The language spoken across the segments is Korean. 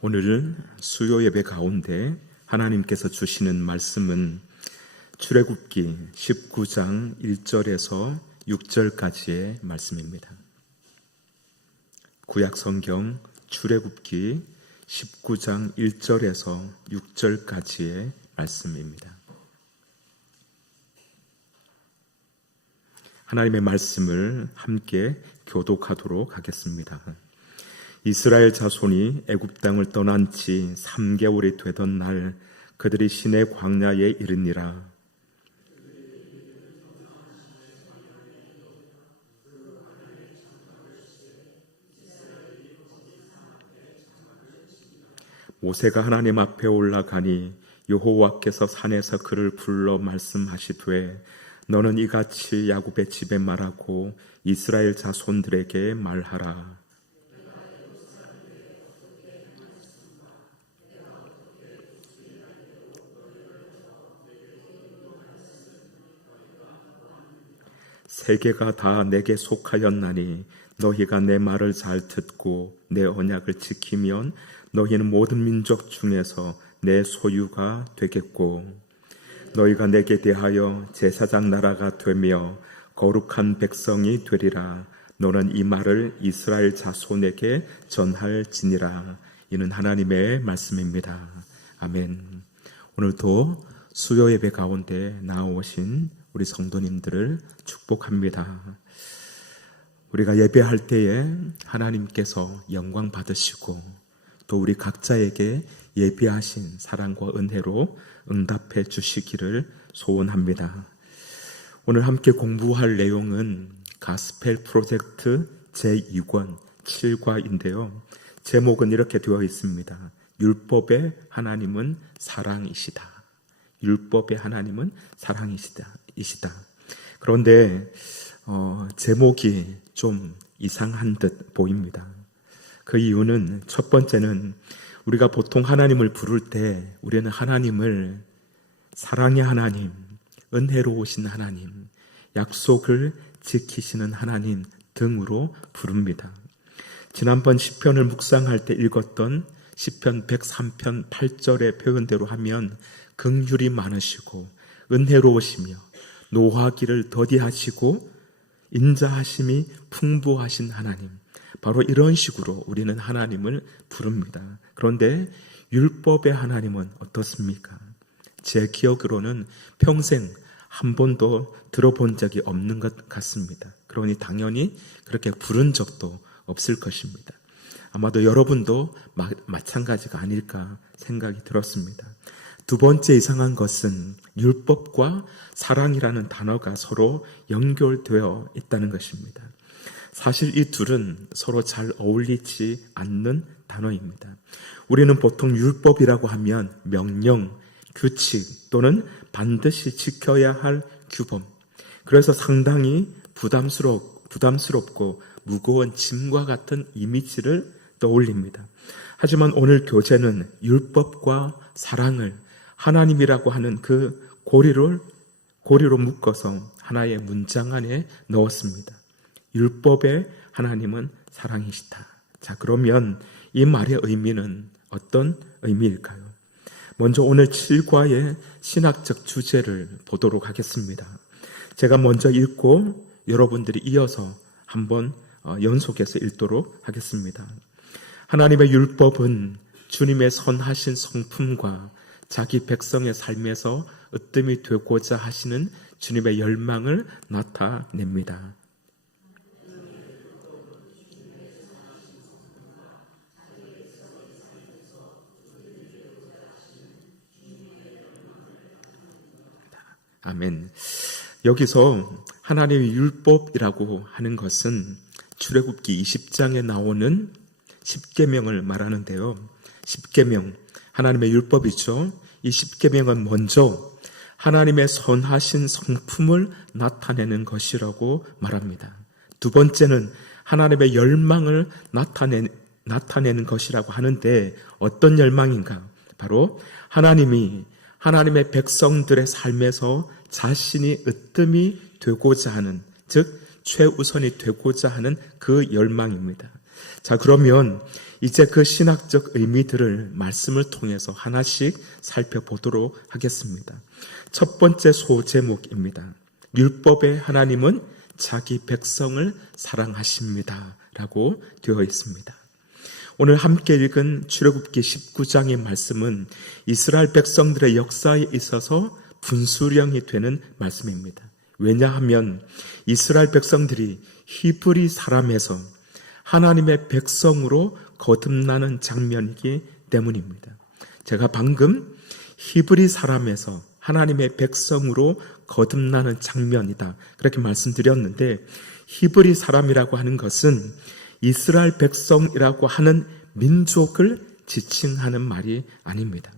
오늘은 수요 예배 가운데 하나님께서 주시는 말씀은 출애굽기 19장 1절에서 6절까지의 말씀입니다. 구약 성경 출애굽기 19장 1절에서 6절까지의 말씀입니다. 하나님의 말씀을 함께 교독하도록 하겠습니다. 이스라엘 자손이 애굽 땅을 떠난 지 3개월이 되던 날 그들이 시내 광야에 이르니라. 모세가 하나님 앞에 올라가니 여호와께서 산에서 그를 불러 말씀하시되 너는 이같이 야곱의 집에 말하고 이스라엘 자손들에게 말하라. 세계가 다 내게 속하였나니 너희가 내 말을 잘 듣고 내 언약을 지키면 너희는 모든 민족 중에서 내 소유가 되겠고 너희가 내게 대하여 제사장 나라가 되며 거룩한 백성이 되리라. 너는 이 말을 이스라엘 자손에게 전할지니라. 이는 하나님의 말씀입니다. 아멘. 오늘도 수요 예배 가운데 나오신 우리 성도님들을 축복합니다. 우리가 예배할 때에 하나님께서 영광 받으시고 또 우리 각자에게 예비하신 사랑과 은혜로 응답해 주시기를 소원합니다. 오늘 함께 공부할 내용은 가스펠 프로젝트 제2권 7과인데요. 제목은 이렇게 되어 있습니다. 율법의 하나님은 사랑이시다. 율법의 하나님은 사랑이시다. 그런데 제목이 좀 이상한 듯 보입니다. 그 이유는 첫 번째는 우리가 보통 하나님을 부를 때 우리는 하나님을 사랑의 하나님, 은혜로우신 하나님, 약속을 지키시는 하나님 등으로 부릅니다. 지난번 시편을 묵상할 때 읽었던 시편 103편 8절의 표현대로 하면 긍휼이 많으시고 은혜로우시며 노하기를 더디하시고 인자하심이 풍부하신 하나님, 바로 이런 식으로 우리는 하나님을 부릅니다. 그런데 율법의 하나님은 어떻습니까? 제 기억으로는 평생 한 번도 들어본 적이 없는 것 같습니다. 그러니 당연히 그렇게 부른 적도 없을 것입니다. 아마도 여러분도 마찬가지가 아닐까 생각이 들었습니다. 두 번째 이상한 것은 율법과 사랑이라는 단어가 서로 연결되어 있다는 것입니다. 사실 이 둘은 서로 잘 어울리지 않는 단어입니다. 우리는 보통 율법이라고 하면 명령, 규칙 또는 반드시 지켜야 할 규범, 그래서 상당히 부담스럽고 무거운 짐과 같은 이미지를 떠올립니다. 하지만 오늘 교재는 율법과 사랑을 하나님이라고 하는 그 고리로 묶어서 하나의 문장 안에 넣었습니다. 율법의 하나님은 사랑이시다. 자, 그러면 이 말의 의미는 어떤 의미일까요? 먼저 오늘 7과의 신학적 주제를 보도록 하겠습니다. 제가 먼저 읽고 여러분들이 이어서 한번 연속해서 읽도록 하겠습니다. 하나님의 율법은 주님의 선하신 성품과 자기 백성의 삶에서 으뜸이 되고자 하시는 주님의 열망을 나타냅니다. 아멘. 여기서 하나님의 율법이라고 하는 것은 출애굽기 20장에 나오는 10계명을 말하는데요. 10계명, 하나님의 율법이죠. 이 10계명은 먼저 하나님의 선하신 성품을 나타내는 것이라고 말합니다. 두 번째는 하나님의 열망을 나타내는 것이라고 하는데 어떤 열망인가? 바로 하나님이 하나님의 백성들의 삶에서 자신이 으뜸이 되고자 하는, 즉 최우선이 되고자 하는 그 열망입니다. 자, 그러면 이제 그 신학적 의미들을 말씀을 통해서 하나씩 살펴보도록 하겠습니다. 첫 번째 소제목입니다. 율법의 하나님은 자기 백성을 사랑하십니다 라고 되어 있습니다. 오늘 함께 읽은 출애굽기 19장의 말씀은 이스라엘 백성들의 역사에 있어서 분수령이 되는 말씀입니다. 왜냐하면 이스라엘 백성들이 히브리 사람에서 하나님의 백성으로 거듭나는 장면이기 때문입니다. 제가 방금 히브리 사람에서 하나님의 백성으로 거듭나는 장면이다 그렇게 말씀드렸는데, 히브리 사람이라고 하는 것은 이스라엘 백성이라고 하는 민족을 지칭하는 말이 아닙니다.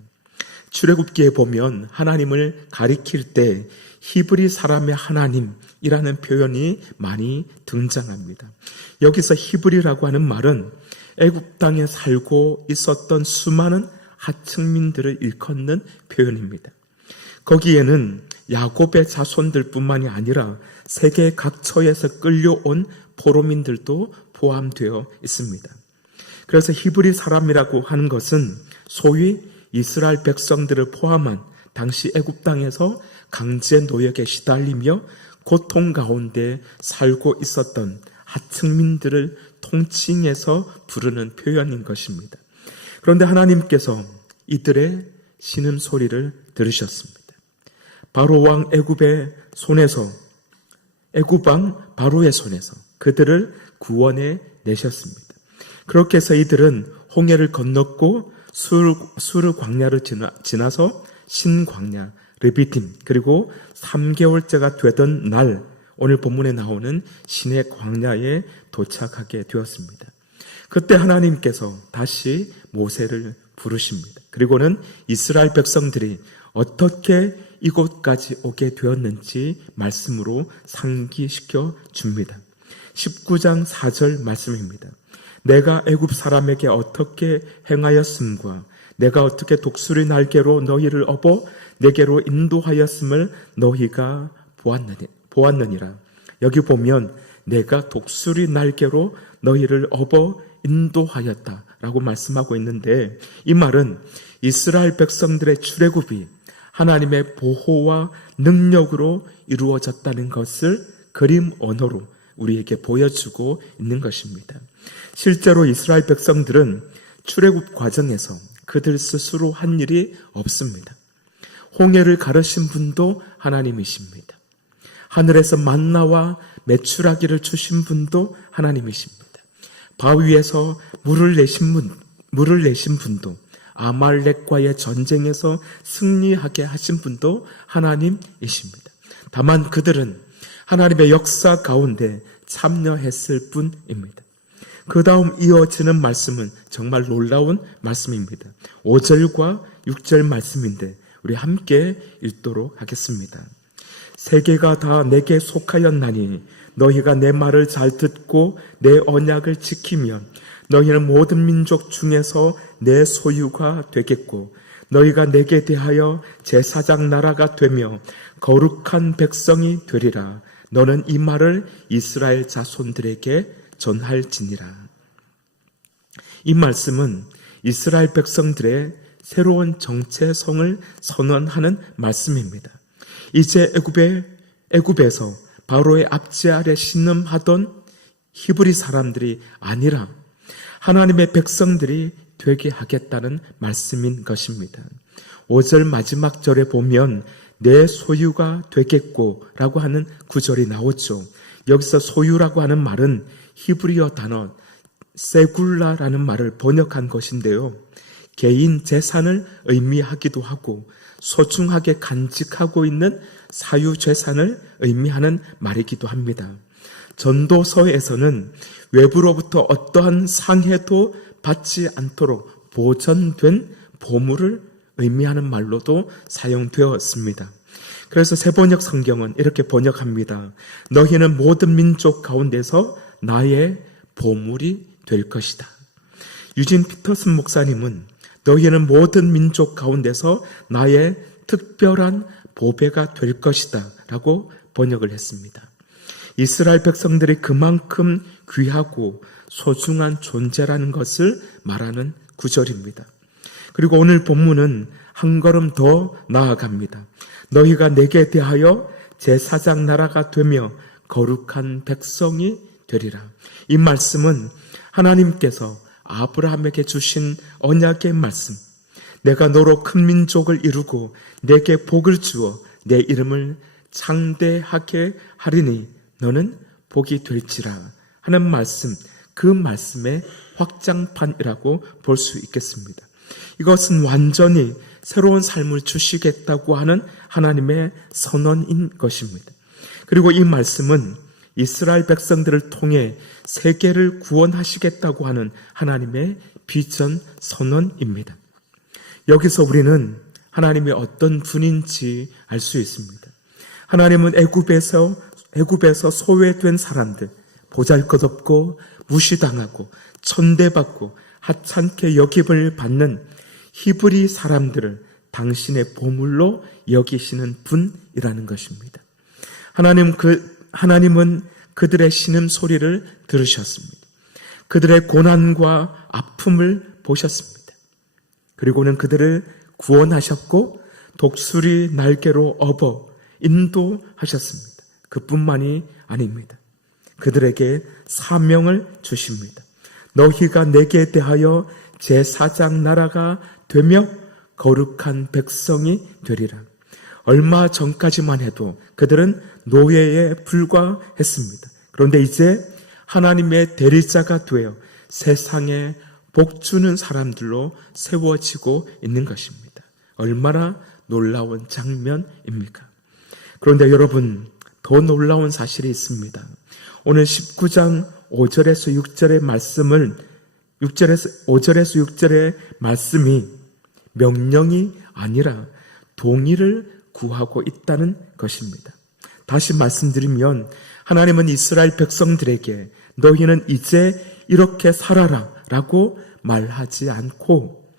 출애굽기에 보면 하나님을 가리킬 때 히브리 사람의 하나님이라는 표현이 많이 등장합니다. 여기서 히브리라고 하는 말은 애굽 땅에 살고 있었던 수많은 하층민들을 일컫는 표현입니다. 거기에는 야곱의 자손들 뿐만이 아니라 세계 각처에서 끌려온 포로민들도 포함되어 있습니다. 그래서 히브리 사람이라고 하는 것은 소위 이스라엘 백성들을 포함한 당시 애굽 땅에서 강제 노역에 시달리며 고통 가운데 살고 있었던 하층민들을 통칭해서 부르는 표현인 것입니다. 그런데 하나님께서 이들의 신음소리를 들으셨습니다. 바로 왕 애굽의 손에서, 애굽 왕 바로의 손에서 그들을 구원해 내셨습니다. 그렇게 해서 이들은 홍해를 건넜고 수르 광야를 지나서 신광야, 르비딤, 그리고 3개월째가 되던 날 오늘 본문에 나오는 신의 광야에 도착하게 되었습니다. 그때 하나님께서 다시 모세를 부르십니다. 그리고는 이스라엘 백성들이 어떻게 이곳까지 오게 되었는지 말씀으로 상기시켜 줍니다. 19장 4절 말씀입니다. 내가 애굽 사람에게 어떻게 행하였음과 내가 어떻게 독수리 날개로 너희를 업어 내게로 인도하였음을 너희가 보았느니라. 여기 보면 내가 독수리 날개로 너희를 업어 인도하였다라고 말씀하고 있는데, 이 말은 이스라엘 백성들의 출애굽이 하나님의 보호와 능력으로 이루어졌다는 것을 그림 언어로 우리에게 보여주고 있는 것입니다. 실제로 이스라엘 백성들은 출애굽 과정에서 그들 스스로 한 일이 없습니다. 홍해를 가르신 분도 하나님이십니다. 하늘에서 만나와 메추라기를 주신 분도 하나님이십니다. 바위에서 물을 내신 분도, 아말렉과의 전쟁에서 승리하게 하신 분도 하나님이십니다. 다만 그들은 하나님의 역사 가운데 참여했을 뿐입니다. 그 다음 이어지는 말씀은 정말 놀라운 말씀입니다. 5절과 6절 말씀인데 우리 함께 읽도록 하겠습니다. 세계가 다 내게 속하였나니 너희가 내 말을 잘 듣고 내 언약을 지키면 너희는 모든 민족 중에서 내 소유가 되겠고 너희가 내게 대하여 제사장 나라가 되며 거룩한 백성이 되리라. 너는 이 말을 이스라엘 자손들에게 전할지니라. 이 말씀은 이스라엘 백성들의 새로운 정체성을 선언하는 말씀입니다. 이제 애굽에서 바로의 압제 아래 신음하던 히브리 사람들이 아니라 하나님의 백성들이 되게 하겠다는 말씀인 것입니다. 5절 마지막 절에 보면 내 소유가 되겠고 라고 하는 구절이 나오죠. 여기서 소유라고 하는 말은 히브리어 단어 세굴라라는 말을 번역한 것인데요. 개인 재산을 의미하기도 하고 소중하게 간직하고 있는 사유재산을 의미하는 말이기도 합니다. 전도서에서는 외부로부터 어떠한 상해도 받지 않도록 보존된 보물을 의미하는 말로도 사용되었습니다. 그래서 세번역 성경은 이렇게 번역합니다. 너희는 모든 민족 가운데서 나의 보물이 될 것이다. 유진 피터슨 목사님은 너희는 모든 민족 가운데서 나의 특별한 보배가 될 것이다 라고 번역을 했습니다. 이스라엘 백성들이 그만큼 귀하고 소중한 존재라는 것을 말하는 구절입니다. 그리고 오늘 본문은 한 걸음 더 나아갑니다. 너희가 내게 대하여 제사장 나라가 되며 거룩한 백성이 되리라. 이 말씀은 하나님께서 아브라함에게 주신 언약의 말씀, 내가 너로 큰 민족을 이루고 내게 복을 주어 내 이름을 창대하게 하리니 너는 복이 될지라 하는 말씀, 그 말씀의 확장판이라고 볼 수 있겠습니다. 이것은 완전히 새로운 삶을 주시겠다고 하는 하나님의 선언인 것입니다. 그리고 이 말씀은 이스라엘 백성들을 통해 세계를 구원하시겠다고 하는 하나님의 비전 선언입니다. 여기서 우리는 하나님이 어떤 분인지 알 수 있습니다. 하나님은 애굽에서 소외된 사람들, 보잘것없고 무시당하고 천대받고 하찮게 여김을 받는 히브리 사람들을 당신의 보물로 여기시는 분이라는 것입니다. 하나님은 그들의 신음소리를 들으셨습니다. 그들의 고난과 아픔을 보셨습니다. 그리고는 그들을 구원하셨고 독수리 날개로 업어 인도하셨습니다. 그뿐만이 아닙니다. 그들에게 사명을 주십니다. 너희가 내게 대하여 제사장 나라가 되며 거룩한 백성이 되리라. 얼마 전까지만 해도 그들은 노예에 불과했습니다. 그런데 이제 하나님의 대리자가 되어 세상에 복주는 사람들로 세워지고 있는 것입니다. 얼마나 놀라운 장면입니까? 그런데 여러분, 더 놀라운 사실이 있습니다. 오늘 19장 5절에서 6절의 말씀을 5절에서 6절의 말씀이 명령이 아니라 동의를 구하고 있다는 것입니다. 다시 말씀드리면 하나님은 이스라엘 백성들에게 너희는 이제 이렇게 살아라 라고 말하지 않고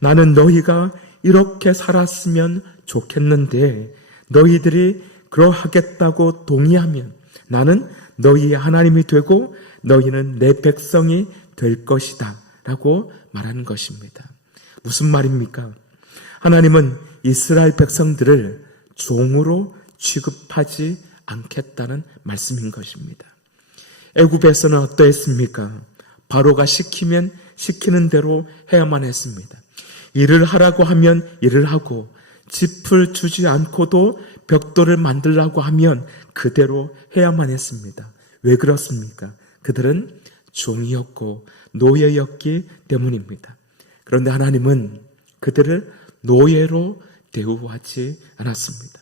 나는 너희가 이렇게 살았으면 좋겠는데 너희들이 그러하겠다고 동의하면 나는 너희의 하나님이 되고 너희는 내 백성이 될 것이다 라고 말하는 것입니다. 무슨 말입니까? 하나님은 이스라엘 백성들을 종으로 취급하지 않겠다는 말씀인 것입니다. 애굽에서는 어떠했습니까? 바로가 시키면 시키는 대로 해야만 했습니다. 일을 하라고 하면 일을 하고 짚을 주지 않고도 벽돌을 만들라고 하면 그대로 해야만 했습니다. 왜 그렇습니까? 그들은 종이었고 노예였기 때문입니다. 그런데 하나님은 그들을 노예로 대우하지 않았습니다.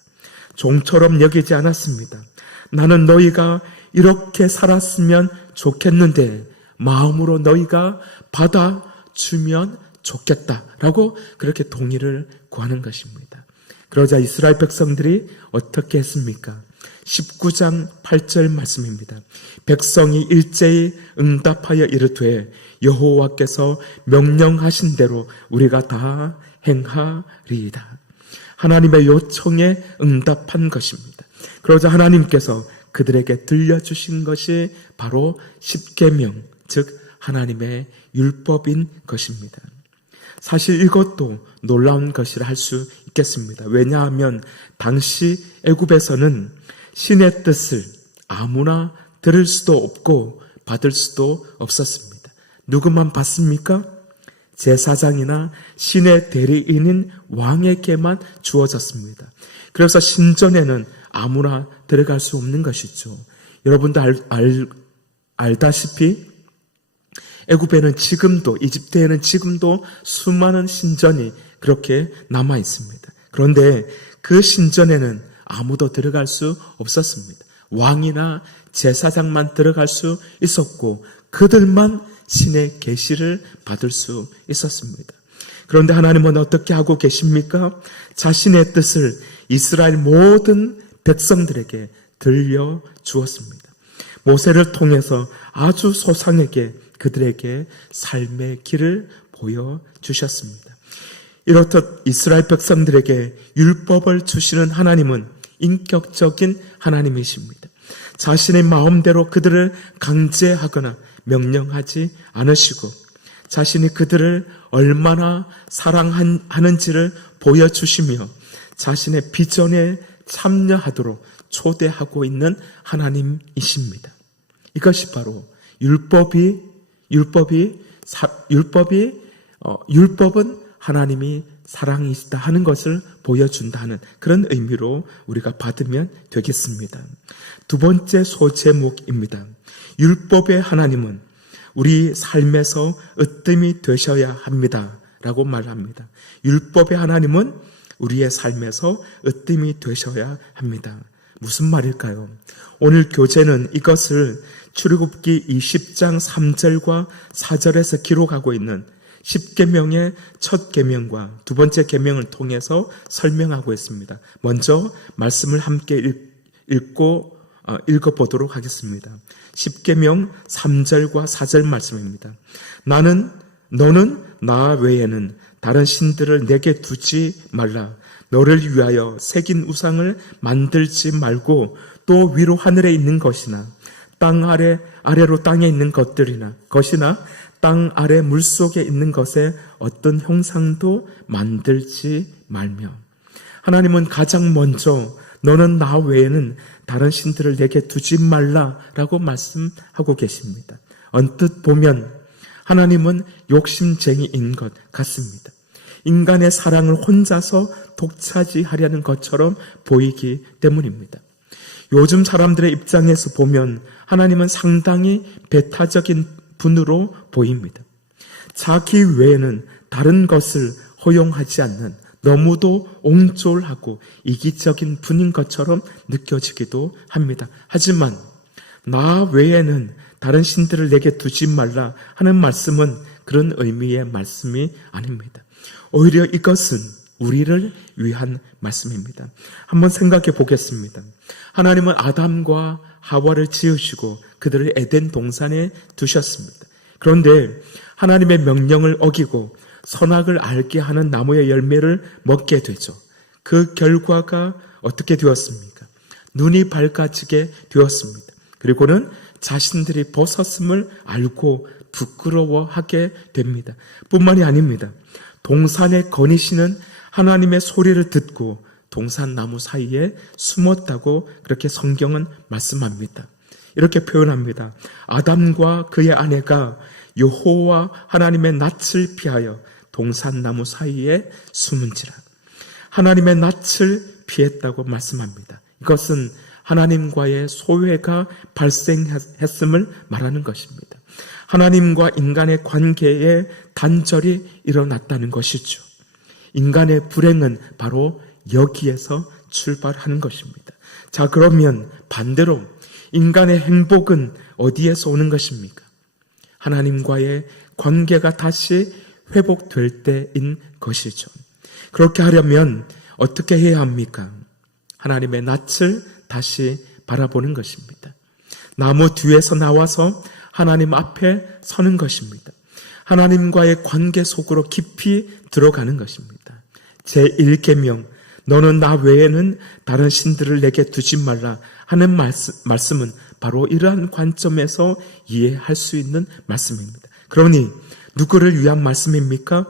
종처럼 여기지 않았습니다. 나는 너희가 이렇게 살았으면 좋겠는데 마음으로 너희가 받아주면 좋겠다라고 그렇게 동의를 구하는 것입니다. 그러자 이스라엘 백성들이 어떻게 했습니까? 19장 8절 말씀입니다. 백성이 일제히 응답하여 이르되 여호와께서 명령하신 대로 우리가 다 행하리이다. 하나님의 요청에 응답한 것입니다. 그러자 하나님께서 그들에게 들려주신 것이 바로 십계명, 즉 하나님의 율법인 것입니다. 사실 이것도 놀라운 것이라 할 수 있겠습니다. 왜냐하면 당시 애굽에서는 신의 뜻을 아무나 들을 수도 없고 받을 수도 없었습니다. 누구만 받습니까? 제사장이나 신의 대리인인 왕에게만 주어졌습니다. 그래서 신전에는 아무나 들어갈 수 없는 것이죠. 여러분도 알다시피 애굽에는 지금도, 이집트에는 지금도 수많은 신전이 그렇게 남아 있습니다. 그런데 그 신전에는 아무도 들어갈 수 없었습니다. 왕이나 제사장만 들어갈 수 있었고 그들만 신의 계시를 받을 수 있었습니다. 그런데 하나님은 어떻게 하고 계십니까? 자신의 뜻을 이스라엘 모든 백성들에게 들려주었습니다. 모세를 통해서 아주 소상하게 그들에게 삶의 길을 보여주셨습니다. 이렇듯 이스라엘 백성들에게 율법을 주시는 하나님은 인격적인 하나님이십니다. 자신의 마음대로 그들을 강제하거나 명령하지 않으시고 자신이 그들을 얼마나 사랑하는지를 보여주시며 자신의 비전에 참여하도록 초대하고 있는 하나님이십니다. 이것이 바로 율법은 하나님이 사랑이시다 하는 것을 보여준다는 그런 의미로 우리가 받으면 되겠습니다. 두 번째 소제목입니다. 율법의 하나님은 우리 삶에서 으뜸이 되셔야 합니다 라고 말합니다. 율법의 하나님은 우리의 삶에서 으뜸이 되셔야 합니다. 무슨 말일까요? 오늘 교재는 이것을 출애굽기 20장 3절과 4절에서 기록하고 있는 10계명의 첫 계명과 두 번째 계명을 통해서 설명하고 있습니다. 먼저 말씀을 함께 읽어보도록 하겠습니다. 10계명 3절과 4절 말씀입니다. 너는 나 외에는 다른 신들을 내게 두지 말라. 너를 위하여 새긴 우상을 만들지 말고 또 위로 하늘에 있는 것이나 땅 아래로 땅에 있는 것이나 땅 아래 물속에 있는 것에 어떤 형상도 만들지 말며. 하나님은 가장 먼저 너는 나 외에는 다른 신들을 내게 두지 말라라고 말씀하고 계십니다. 언뜻 보면 하나님은 욕심쟁이인 것 같습니다. 인간의 사랑을 혼자서 독차지하려는 것처럼 보이기 때문입니다. 요즘 사람들의 입장에서 보면 하나님은 상당히 배타적인 분으로 보입니다. 자기 외에는 다른 것을 허용하지 않는 너무도 옹졸하고 이기적인 분인 것처럼 느껴지기도 합니다. 하지만 나 외에는 다른 신들을 내게 두지 말라 하는 말씀은 그런 의미의 말씀이 아닙니다. 오히려 이것은 우리를 위한 말씀입니다. 한번 생각해 보겠습니다. 하나님은 아담과 하와를 지으시고 그들을 에덴 동산에 두셨습니다. 그런데 하나님의 명령을 어기고 선악을 알게 하는 나무의 열매를 먹게 되죠. 그 결과가 어떻게 되었습니까? 눈이 밝아지게 되었습니다. 그리고는 자신들이 벗었음을 알고 부끄러워하게 됩니다. 뿐만이 아닙니다. 동산에 거니시는 하나님의 소리를 듣고 동산 나무 사이에 숨었다고 그렇게 성경은 말씀합니다. 이렇게 표현합니다. 아담과 그의 아내가 여호와 하나님의 낯을 피하여 동산 나무 사이에 숨은지라. 하나님의 낯을 피했다고 말씀합니다. 이것은 하나님과의 소외가 발생했음을 말하는 것입니다. 하나님과 인간의 관계에 단절이 일어났다는 것이죠. 인간의 불행은 바로 여기에서 출발하는 것입니다. 자, 그러면 반대로 인간의 행복은 어디에서 오는 것입니까? 하나님과의 관계가 다시 회복될 때인 것이죠. 그렇게 하려면 어떻게 해야 합니까? 하나님의 낯을 다시 바라보는 것입니다. 나무 뒤에서 나와서 하나님 앞에 서는 것입니다. 하나님과의 관계 속으로 깊이 들어가는 것입니다. 제1계명 너는 나 외에는 다른 신들을 내게 두지 말라 하는 말씀은 바로 이러한 관점에서 이해할 수 있는 말씀입니다. 그러니 누구를 위한 말씀입니까?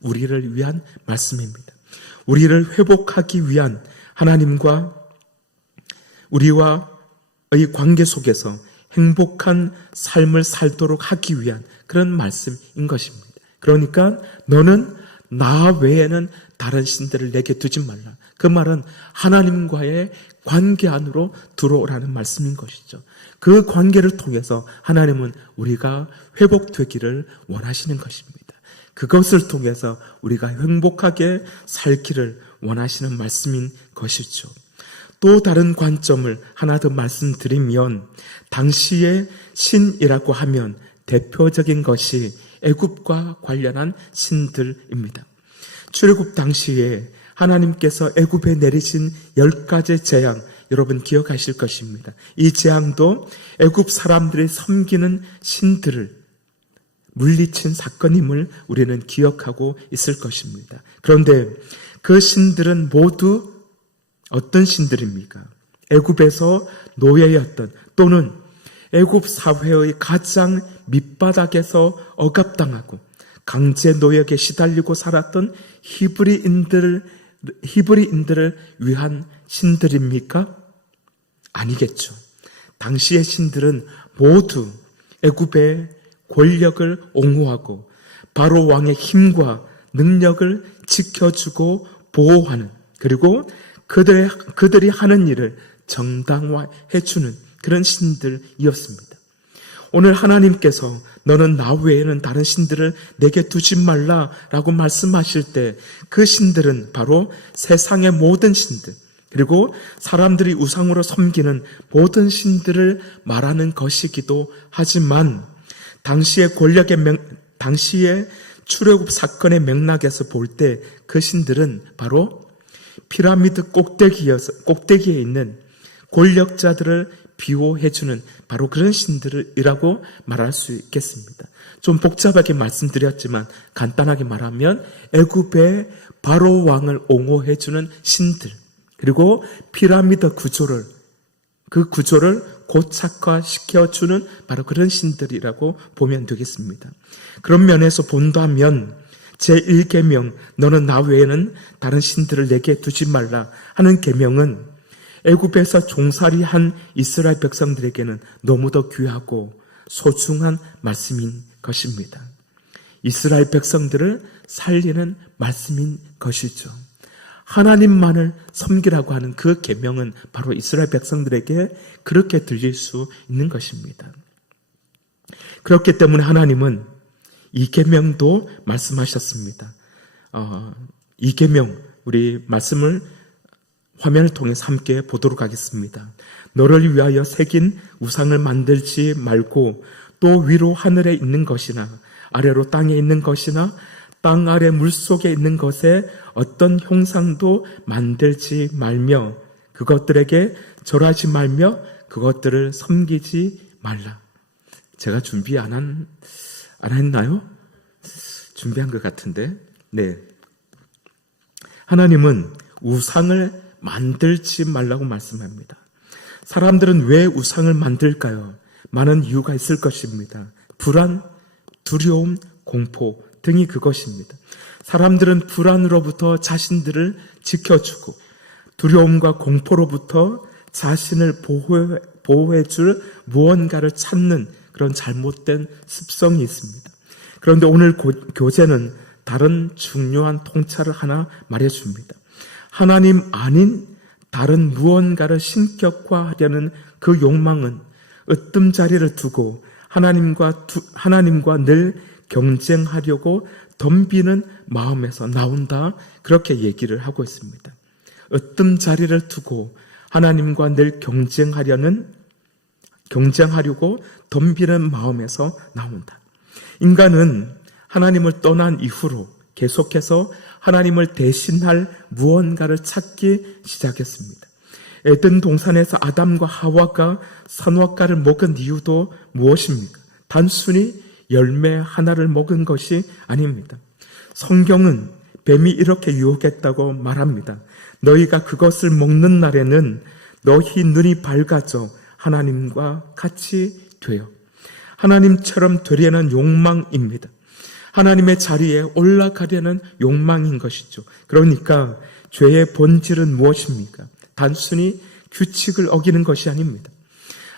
우리를 위한 말씀입니다. 우리를 회복하기 위한 하나님과 우리와의 관계 속에서 행복한 삶을 살도록 하기 위한 그런 말씀인 것입니다. 그러니까 너는 나 외에는 다른 신들을 내게 두지 말라. 그 말은 하나님과의 관계 안으로 들어오라는 말씀인 것이죠. 그 관계를 통해서 하나님은 우리가 회복되기를 원하시는 것입니다. 그것을 통해서 우리가 행복하게 살기를 원하시는 말씀인 것이죠. 또 다른 관점을 하나 더 말씀드리면 당시의 신이라고 하면 대표적인 것이 애굽과 관련한 신들입니다. 출애굽 당시에 하나님께서 애굽에 내리신 10가지 재앙 여러분 기억하실 것입니다. 이 재앙도 애굽 사람들이 섬기는 신들을 물리친 사건임을 우리는 기억하고 있을 것입니다. 그런데 그 신들은 모두 어떤 신들입니까? 애굽에서 노예였던 또는 애굽 사회의 가장 밑바닥에서 억압당하고 강제 노역에 시달리고 살았던 히브리인들을 위한 신들입니까? 아니겠죠. 당시의 신들은 모두 애굽의 권력을 옹호하고 바로 왕의 힘과 능력을 지켜주고 보호하는, 그리고 그들이 하는 일을 정당화해주는 그런 신들이었습니다. 오늘 하나님께서 너는 나 외에는 다른 신들을 내게 두지 말라라고 말씀하실 때 그 신들은 바로 세상의 모든 신들, 그리고 사람들이 우상으로 섬기는 모든 신들을 말하는 것이기도 하지만 당시의 출애굽 사건의 맥락에서 볼 때 그 신들은 바로 피라미드 꼭대기에 있는 권력자들을 비호해주는 바로 그런 신들이라고 말할 수 있겠습니다. 좀 복잡하게 말씀드렸지만 간단하게 말하면 애굽의 바로 왕을 옹호해주는 신들, 그리고 피라미드 그 구조를 고착화시켜주는 바로 그런 신들이라고 보면 되겠습니다. 그런 면에서 본다면 제1계명 너는 나 외에는 다른 신들을 내게 두지 말라 하는 계명은 애굽에서 종살이한 이스라엘 백성들에게는 너무도 귀하고 소중한 말씀인 것입니다. 이스라엘 백성들을 살리는 말씀인 것이죠. 하나님만을 섬기라고 하는 그 계명은 바로 이스라엘 백성들에게 그렇게 들릴 수 있는 것입니다. 그렇기 때문에 하나님은 이 계명도 말씀하셨습니다. 이 계명, 우리 말씀을 화면을 통해서 함께 보도록 하겠습니다. 너를 위하여 새긴 우상을 만들지 말고 또 위로 하늘에 있는 것이나 아래로 땅에 있는 것이나 땅 아래 물속에 있는 것에 어떤 형상도 만들지 말며 그것들에게 절하지 말며 그것들을 섬기지 말라. 제가 준비 안 했나요? 준비한 것 같은데. 네. 하나님은 우상을 만들지 말라고 말씀합니다. 사람들은 왜 우상을 만들까요? 많은 이유가 있을 것입니다. 불안, 두려움, 공포 등이 그것입니다. 사람들은 불안으로부터 자신들을 지켜주고 두려움과 공포로부터 자신을 보호해줄 무언가를 찾는 그런 잘못된 습성이 있습니다. 그런데 오늘 교재는 다른 중요한 통찰을 하나 말해줍니다. 하나님 아닌 다른 무언가를 신격화하려는 그 욕망은 으뜸자리를 두고 하나님과 늘 경쟁하려고 덤비는 마음에서 나온다, 그렇게 얘기를 하고 있습니다. 으뜸자리를 두고 하나님과 늘 경쟁하려고 덤비는 마음에서 나온다. 인간은 하나님을 떠난 이후로 계속해서 하나님을 대신할 무언가를 찾기 시작했습니다. 에덴 동산에서 아담과 하와가 선악과를 먹은 이유도 무엇입니까? 단순히 열매 하나를 먹은 것이 아닙니다. 성경은 뱀이 이렇게 유혹했다고 말합니다. 너희가 그것을 먹는 날에는 너희 눈이 밝아져 하나님과 같이 되어. 하나님처럼 되려는 욕망입니다. 하나님의 자리에 올라가려는 욕망인 것이죠. 그러니까 죄의 본질은 무엇입니까? 단순히 규칙을 어기는 것이 아닙니다.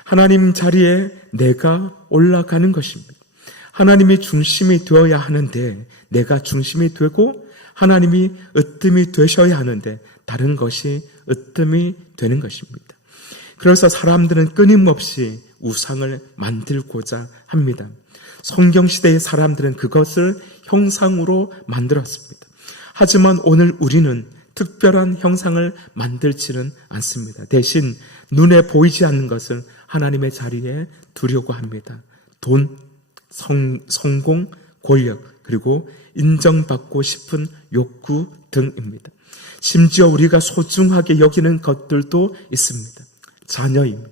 하나님 자리에 내가 올라가는 것입니다. 하나님이 중심이 되어야 하는데 내가 중심이 되고 하나님이 으뜸이 되셔야 하는데 다른 것이 으뜸이 되는 것입니다. 그래서 사람들은 끊임없이 우상을 만들고자 합니다. 성경시대의 사람들은 그것을 형상으로 만들었습니다. 하지만 오늘 우리는 특별한 형상을 만들지는 않습니다. 대신 눈에 보이지 않는 것을 하나님의 자리에 두려고 합니다. 돈, 성공, 권력, 그리고 인정받고 싶은 욕구 등입니다. 심지어 우리가 소중하게 여기는 것들도 있습니다. 자녀입니다.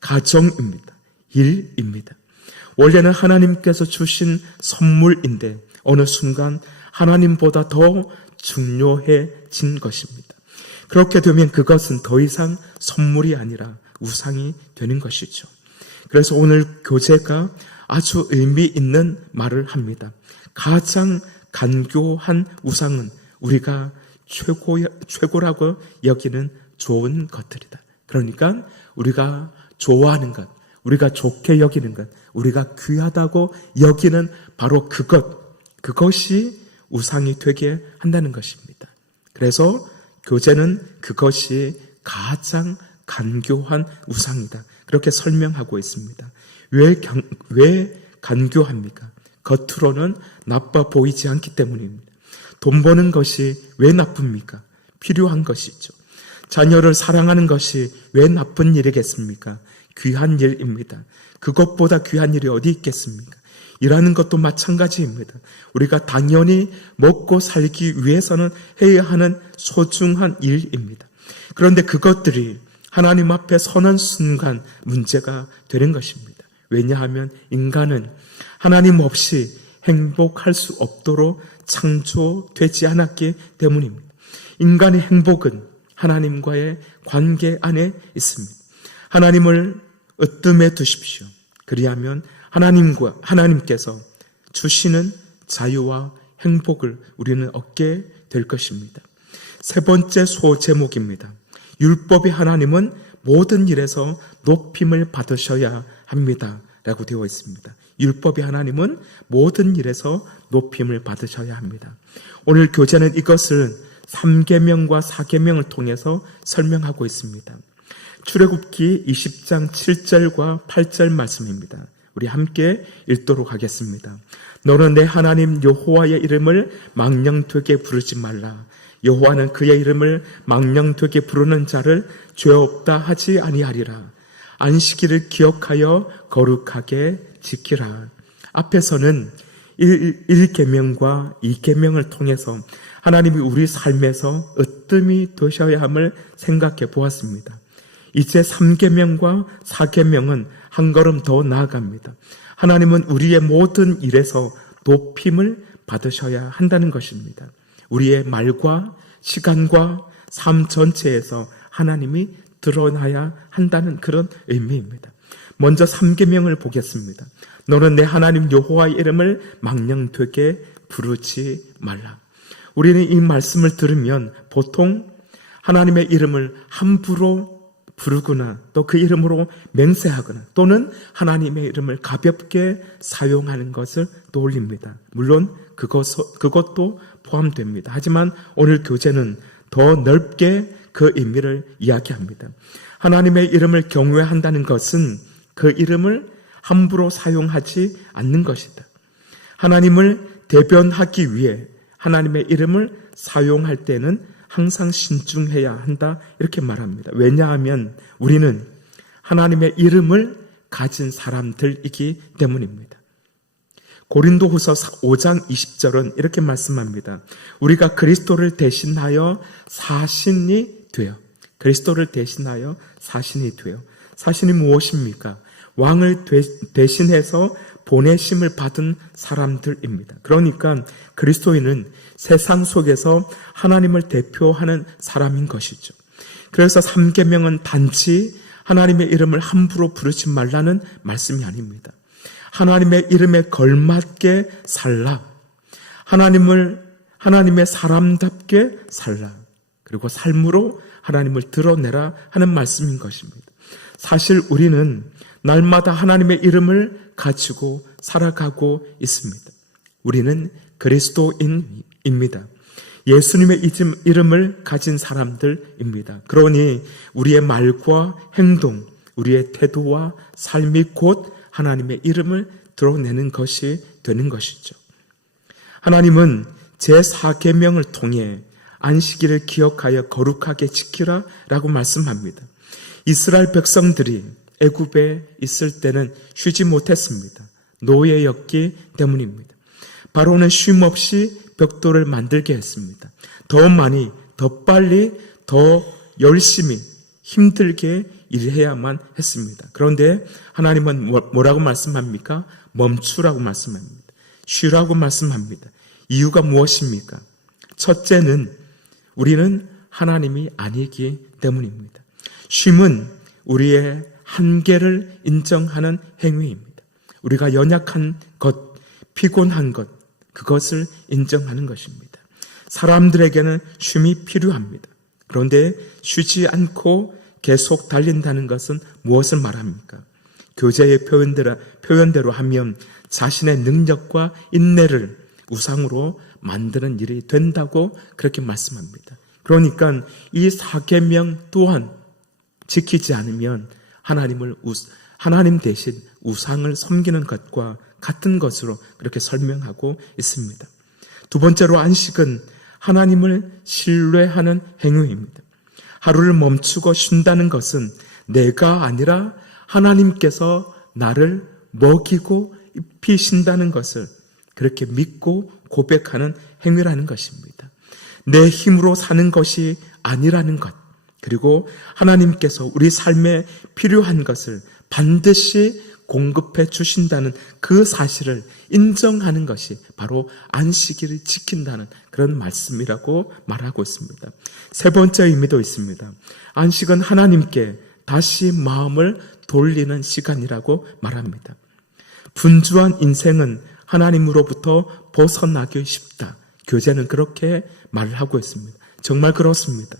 가정입니다. 일입니다. 원래는 하나님께서 주신 선물인데 어느 순간 하나님보다 더 중요해진 것입니다. 그렇게 되면 그것은 더 이상 선물이 아니라 우상이 되는 것이죠. 그래서 오늘 교재가 아주 의미 있는 말을 합니다. 가장 간교한 우상은 우리가 최고라고 여기는 좋은 것들이다. 그러니까 우리가 좋아하는 것, 우리가 좋게 여기는 것, 우리가 귀하다고 여기는 바로 그것이 우상이 되게 한다는 것입니다. 그래서 교재는 그것이 가장 간교한 우상이다. 그렇게 설명하고 있습니다. 왜 간교합니까? 겉으로는 나빠 보이지 않기 때문입니다. 돈 버는 것이 왜 나쁩니까? 필요한 것이죠. 자녀를 사랑하는 것이 왜 나쁜 일이겠습니까? 귀한 일입니다. 그것보다 귀한 일이 어디 있겠습니까? 일하는 것도 마찬가지입니다. 우리가 당연히 먹고 살기 위해서는 해야 하는 소중한 일입니다. 그런데 그것들이 하나님 앞에 서는 순간 문제가 되는 것입니다. 왜냐하면 인간은 하나님 없이 행복할 수 없도록 창조되지 않았기 때문입니다. 인간의 행복은 하나님과의 관계 안에 있습니다. 하나님을 으뜸해 두십시오. 그리하면 하나님께서 주시는 자유와 행복을 우리는 얻게 될 것입니다. 세 번째 소제목입니다. 율법의 하나님은 모든 일에서 높임을 받으셔야 합니다. 라고 되어 있습니다. 율법의 하나님은 모든 일에서 높임을 받으셔야 합니다. 오늘 교재는 이것을 3계명과 4계명을 통해서 설명하고 있습니다. 출애굽기 20장 7절과 8절 말씀입니다. 우리 함께 읽도록 하겠습니다. 너는 내 하나님 여호와의 이름을 망령되게 부르지 말라. 여호와는 그의 이름을 망령되게 부르는 자를 죄 없다 하지 아니하리라. 안식일을 기억하여 거룩하게 지키라. 앞에서는 1계명과 2계명을 통해서 하나님이 우리 삶에서 으뜸이 되셔야 함을 생각해 보았습니다. 이제 3계명과 4계명은 한 걸음 더 나아갑니다. 하나님은 우리의 모든 일에서 높임을 받으셔야 한다는 것입니다. 우리의 말과 시간과 삶 전체에서 하나님이 드러나야 한다는 그런 의미입니다. 먼저 3계명을 보겠습니다. 너는 내 하나님 여호와의 이름을 망령되게 부르지 말라. 우리는 이 말씀을 들으면 보통 하나님의 이름을 함부로 부르거나 또 그 이름으로 맹세하거나 또는 하나님의 이름을 가볍게 사용하는 것을 떠올립니다. 물론 그것도 포함됩니다. 하지만 오늘 교재는 더 넓게 그 의미를 이야기합니다. 하나님의 이름을 경외한다는 것은 그 이름을 함부로 사용하지 않는 것이다. 하나님을 대변하기 위해 하나님의 이름을 사용할 때는 항상 신중해야 한다 이렇게 말합니다. 왜냐하면 우리는 하나님의 이름을 가진 사람들이기 때문입니다. 고린도후서 5장 20절은 이렇게 말씀합니다. 우리가 그리스도를 대신하여 사신이 되어 그리스도를 대신하여 사신이 되어 사신이 무엇입니까? 왕을 대신해서 보내심을 받은 사람들입니다. 그러니까 그리스도인은 세상 속에서 하나님을 대표하는 사람인 것이죠. 그래서 3계명은 단지 하나님의 이름을 함부로 부르지 말라는 말씀이 아닙니다. 하나님의 이름에 걸맞게 살라. 하나님의 사람답게 살라. 그리고 삶으로 하나님을 드러내라 하는 말씀인 것입니다. 사실 우리는 날마다 하나님의 이름을 가지고 살아가고 있습니다. 우리는 그리스도인입니다. 예수님의 이름을 가진 사람들입니다. 그러니 우리의 말과 행동, 우리의 태도와 삶이 곧 하나님의 이름을 드러내는 것이 되는 것이죠. 하나님은 제4계명을 통해 안식일을 기억하여 거룩하게 지키라 라고 말씀합니다. 이스라엘 백성들이 애굽에 있을 때는 쉬지 못했습니다. 노예였기 때문입니다. 바로는 쉼 없이 벽돌을 만들게 했습니다. 더 많이, 더 빨리, 더 열심히, 힘들게 일해야만 했습니다. 그런데 하나님은 뭐라고 말씀합니까? 멈추라고 말씀합니다. 쉬라고 말씀합니다. 이유가 무엇입니까? 첫째는 우리는 하나님이 아니기 때문입니다. 쉼은 우리의 한계를 인정하는 행위입니다. 우리가 연약한 것, 피곤한 것, 그것을 인정하는 것입니다. 사람들에게는 쉼이 필요합니다. 그런데 쉬지 않고 계속 달린다는 것은 무엇을 말합니까? 교재의 표현대로 하면 자신의 능력과 인내를 우상으로 만드는 일이 된다고 그렇게 말씀합니다. 그러니까 이 4계명 또한 지키지 않으면 하나님 대신 우상을 섬기는 것과 같은 것으로 그렇게 설명하고 있습니다. 두 번째로 안식은 하나님을 신뢰하는 행위입니다. 하루를 멈추고 쉰다는 것은 내가 아니라 하나님께서 나를 먹이고 입히신다는 것을 그렇게 믿고 고백하는 행위라는 것입니다. 내 힘으로 사는 것이 아니라는 것, 그리고 하나님께서 우리 삶에 필요한 것을 반드시 공급해 주신다는 그 사실을 인정하는 것이 바로 안식일을 지킨다는 그런 말씀이라고 말하고 있습니다. 세 번째 의미도 있습니다. 안식은 하나님께 다시 마음을 돌리는 시간이라고 말합니다. 분주한 인생은 하나님으로부터 벗어나기 쉽다. 교재는 그렇게 말을 하고 있습니다. 정말 그렇습니다.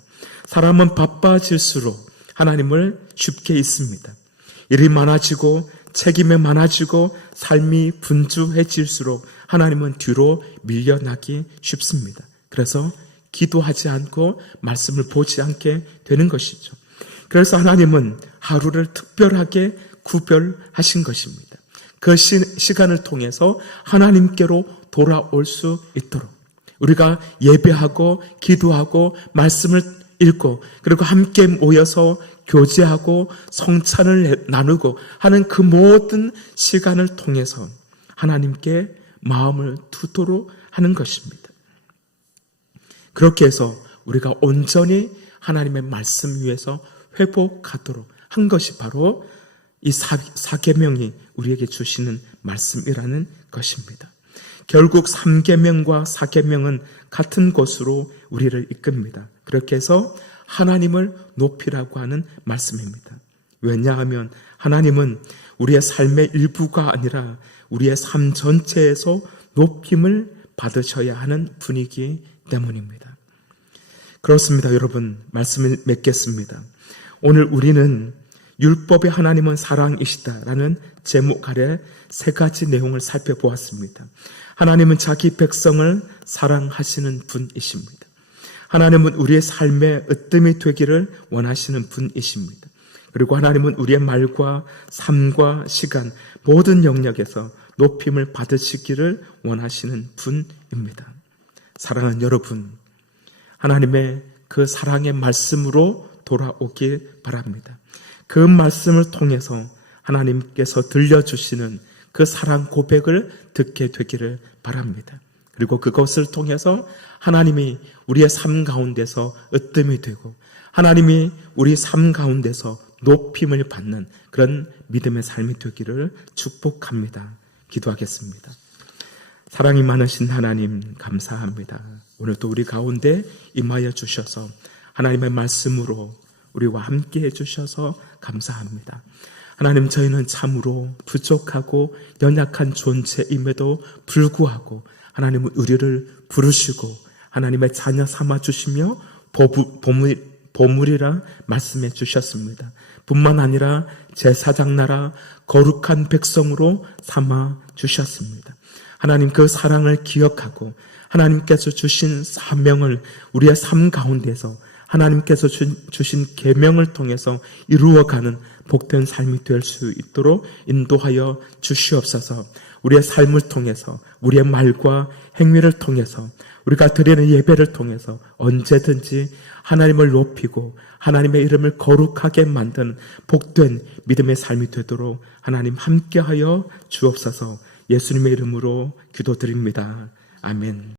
사람은 바빠질수록 하나님을 쉽게 잊습니다. 일이 많아지고 책임이 많아지고 삶이 분주해질수록 하나님은 뒤로 밀려나기 쉽습니다. 그래서 기도하지 않고 말씀을 보지 않게 되는 것이죠. 그래서 하나님은 하루를 특별하게 구별하신 것입니다. 그 시간을 통해서 하나님께로 돌아올 수 있도록 우리가 예배하고 기도하고 말씀을 읽고 그리고 함께 모여서 교제하고 성찬을 나누고 하는 그 모든 시간을 통해서 하나님께 마음을 두도록 하는 것입니다. 그렇게 해서 우리가 온전히 하나님의 말씀 위에서 회복하도록 한 것이 바로 이 4계명이 우리에게 주시는 말씀이라는 것입니다. 결국 3계명과 4계명은 같은 곳으로 우리를 이끕니다. 그렇게 해서 하나님을 높이라고 하는 말씀입니다. 왜냐하면 하나님은 우리의 삶의 일부가 아니라 우리의 삶 전체에서 높임을 받으셔야 하는 분이기 때문입니다. 그렇습니다. 여러분, 말씀을 맺겠습니다. 오늘 우리는 율법의 하나님은 사랑이시다라는 제목 아래 3가지 내용을 살펴보았습니다. 하나님은 자기 백성을 사랑하시는 분이십니다. 하나님은 우리의 삶의 으뜸이 되기를 원하시는 분이십니다. 그리고 하나님은 우리의 말과 삶과 시간 모든 영역에서 높임을 받으시기를 원하시는 분입니다. 사랑하는 여러분, 하나님의 그 사랑의 말씀으로 돌아오길 바랍니다. 그 말씀을 통해서 하나님께서 들려주시는 그 사랑 고백을 듣게 되기를 바랍니다. 그리고 그것을 통해서 하나님이 우리의 삶 가운데서 으뜸이 되고 하나님이 우리 삶 가운데서 높임을 받는 그런 믿음의 삶이 되기를 축복합니다. 기도하겠습니다. 사랑이 많으신 하나님 감사합니다. 오늘도 우리 가운데 임하여 주셔서 하나님의 말씀으로 우리와 함께 해주셔서 감사합니다. 하나님, 저희는 참으로 부족하고 연약한 존재임에도 불구하고 하나님은 우리를 부르시고 하나님의 자녀 삼아주시며 보물이라 말씀해 주셨습니다. 뿐만 아니라 제사장 나라 거룩한 백성으로 삼아주셨습니다. 하나님, 그 사랑을 기억하고 하나님께서 주신 사명을 우리의 삶 가운데서 하나님께서 주신 계명을 통해서 이루어가는 복된 삶이 될 수 있도록 인도하여 주시옵소서. 우리의 삶을 통해서 우리의 말과 행위를 통해서 우리가 드리는 예배를 통해서 언제든지 하나님을 높이고 하나님의 이름을 거룩하게 만드는 복된 믿음의 삶이 되도록 하나님 함께하여 주옵소서. 예수님의 이름으로 기도드립니다. 아멘.